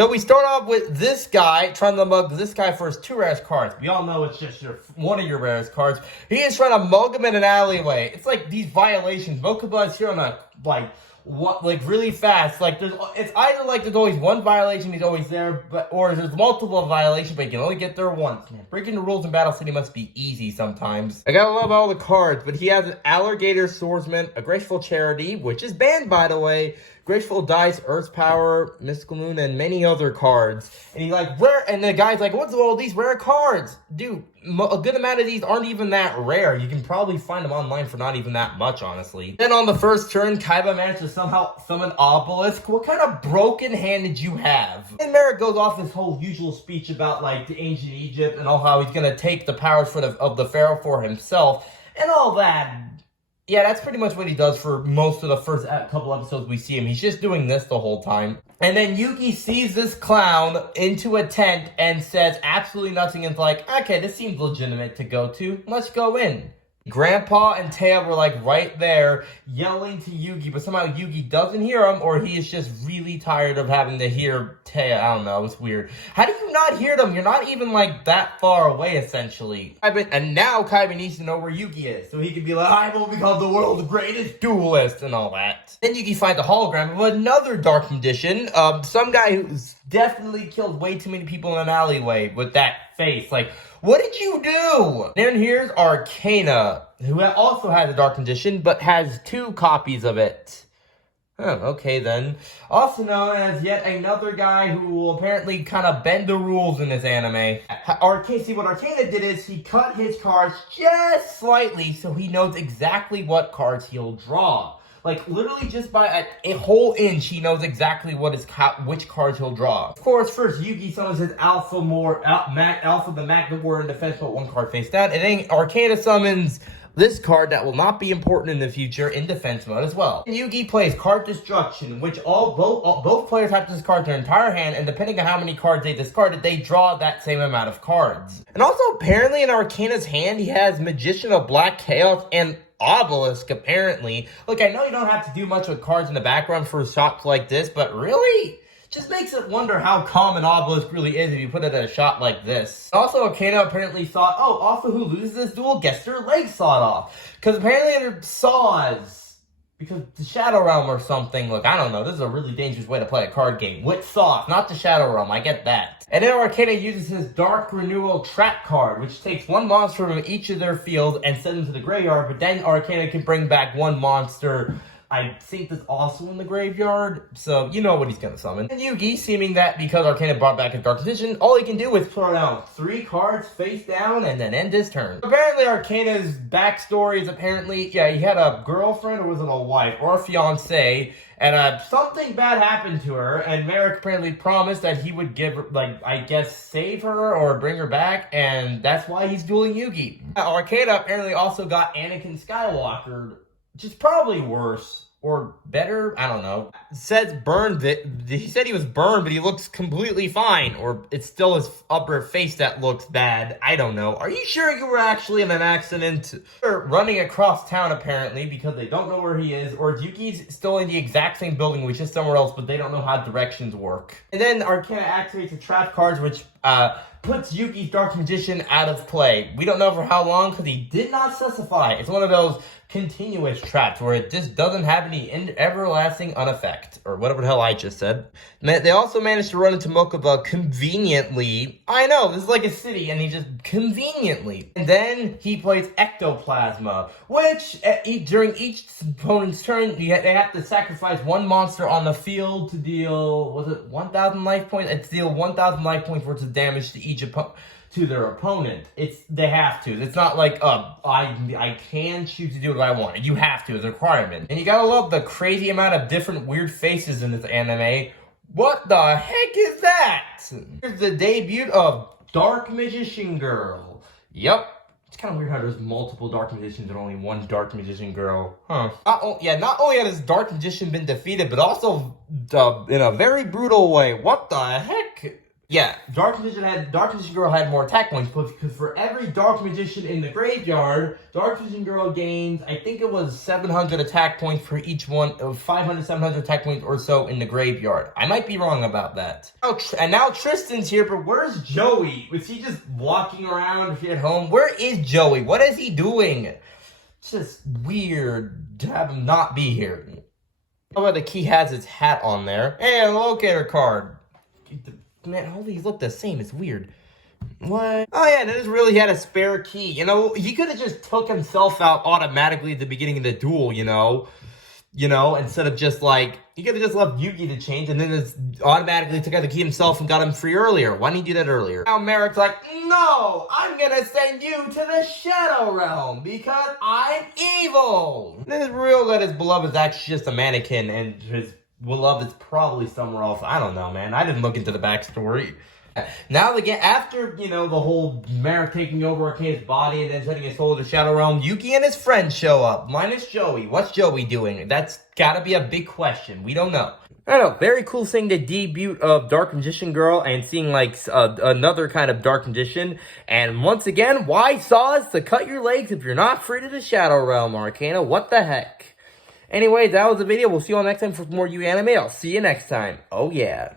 So we start off with this guy trying to mug this guy for his 2 rarest cards. We all know it's just one of your rarest cards. He is trying to mug him in an alleyway. It's like these violations. Mokuba is here on a really fast. Like it's either like there's always one violation, he's always there, or there's multiple violations, but you can only get there once. Man, breaking the rules in Battle City must be easy sometimes. I gotta love all the cards, but he has an Alligator Swordsman, a Graceful Charity, which is banned by the way, Graceful Dice, Earth's Power, Mystical Moon, and many other cards. And he's like, where? And the guy's like, what's all these rare cards? Dude, a good amount of these aren't even that rare. You can probably find them online for not even that much, honestly. Then on the first turn, Kaiba managed to somehow summon Obelisk. What kind of broken hand did you have? And Merrick goes off this whole usual speech about like the ancient Egypt and all how he's gonna take the powers of the pharaoh for himself and all that. Yeah, that's pretty much what he does for most of the first couple episodes we see him. He's just doing this the whole time. And then Yugi sees this clown into a tent and says absolutely nothing and is like, okay, this seems legitimate to go to. Let's go in. Grandpa and Taya were like right there yelling to Yugi, but somehow Yugi doesn't hear him, or he is just really tired of having to hear Taya. I don't know, it's weird. How do you not hear them? You're not even like that far away, essentially. And now Kaiba needs to know where Yugi is, so he can be like, I will become the world's greatest duelist and all that. Then Yugi finds a hologram of another dark magician, some guy who's definitely killed way too many people in an alleyway with that face. Like, what did you do? Then here's Arcana, who also has a dark condition, but has 2 copies of it. Oh, okay then. Also known as yet another guy who will apparently kind of bend the rules in this anime. See, what Arcana did is he cut his cards just slightly so he knows exactly what cards he'll draw. Like, literally just by a whole inch, he knows exactly which cards he'll draw. Of course, first, Yugi summons his Alpha the Magnivore in defense, but 1 card face down. And then Arcana summons this card that will not be important in the future in defense mode as well. And Yugi plays Card Destruction, which both players have to discard their entire hand, and depending on how many cards they discarded, they draw that same amount of cards. And also, apparently in Arcana's hand, he has Magician of Black Chaos and Obelisk, apparently. Look, I know you don't have to do much with cards in the background for shots like this, but really? Just makes it wonder how common Obelisk really is if you put it at a shot like this. Also, Arcana apparently thought, oh, also who loses this duel gets their legs sawed off. Because apparently they're saws. Because the Shadow Realm or something, look, I don't know, this is a really dangerous way to play a card game. With saws, not the Shadow Realm, I get that. And then Arcana uses his Dark Renewal Trap card, which takes 1 monster from each of their fields and sends them to the graveyard, but then Arcana can bring back 1 monster, I think that's also in the graveyard, so you know what he's gonna summon. And Yugi, seeming that because Arcana brought back his Dark Condition, all he can do is throw down 3 cards face down and then end his turn. Apparently Arcana's backstory is he had a girlfriend, or was it a wife, or a fiance, and something bad happened to her, and Merrick apparently promised that he would give her, save her or bring her back, and that's why he's dueling Yugi. Arcana apparently also got Anakin Skywalker, which is probably worse. Or better? I don't know. It says burned. He said he was burned, but he looks completely fine. Or it's still his upper face that looks bad. I don't know. Are you sure you were actually in an accident? Or running across town, apparently, because they don't know where he is. Or Yuki's still in the exact same building, which is somewhere else, but they don't know how directions work. And then Arcana activates the trap cards, which puts Yuki's Dark Magician out of play. We don't know for how long, because he did not specify. It's one of those continuous traps where it just doesn't have any everlasting uneffect, or whatever the hell I just said. They also managed to run into Mokuba conveniently. I know, this is like a city, and he just conveniently. And then he plays Ectoplasma, which during each opponent's turn, they have to sacrifice 1 monster on the field to deal, was it 1,000 life points? It's deal 1,000 life points worth of damage to each opponent. To their opponent. They have to. It's not like, I can choose to do what I want. You have to. It's a requirement. And you gotta love the crazy amount of different weird faces in this anime. What the heck is that? Here's the debut of Dark Magician Girl. Yep. It's kind of weird how there's multiple Dark Magicians and only 1 Dark Magician Girl. Huh. Not only has Dark Magician been defeated, but also in a very brutal way. What the heck? Yeah, Dark Magician Girl had more attack points, because for every Dark Magician in the graveyard, Dark Magician Girl gains, I think it was 700 attack points for each one, of 500, 700 attack points or so in the graveyard. I might be wrong about that. Oh, and now Tristan's here, but where's Joey? Was he just walking around at home? Where is Joey? What is he doing? It's just weird to have him not be here. How about the key has his hat on there? Hey, a locator card. Man, all these look the same. It's weird. What? Oh, yeah, this really had a spare key. You know, he could have just took himself out automatically at the beginning of the duel, you know? Instead of just, like, he could have just left Yugi to change and then just automatically took out the key himself and got him free earlier. Why didn't he do that earlier? Now Merrick's like, no, I'm gonna send you to the Shadow Realm because I'm evil. And then it's real that his beloved is actually just a mannequin and his beloved's probably somewhere else. I don't know, man. I didn't look into the backstory. Now again, after, the whole Merrick taking over Arcane's body and then sending his soul to the Shadow Realm, Yugi and his friends show up, minus Joey. What's Joey doing? That's gotta be a big question. We don't know. I don't know. Very cool seeing the debut of Dark Magician Girl and seeing, like, another kind of Dark Magician. And once again, why saws to cut your legs if you're not free to the Shadow Realm, Arcana? What the heck? Anyway, that was the video. We'll see you all next time for more Yu anime. I'll see you next time. Oh, yeah.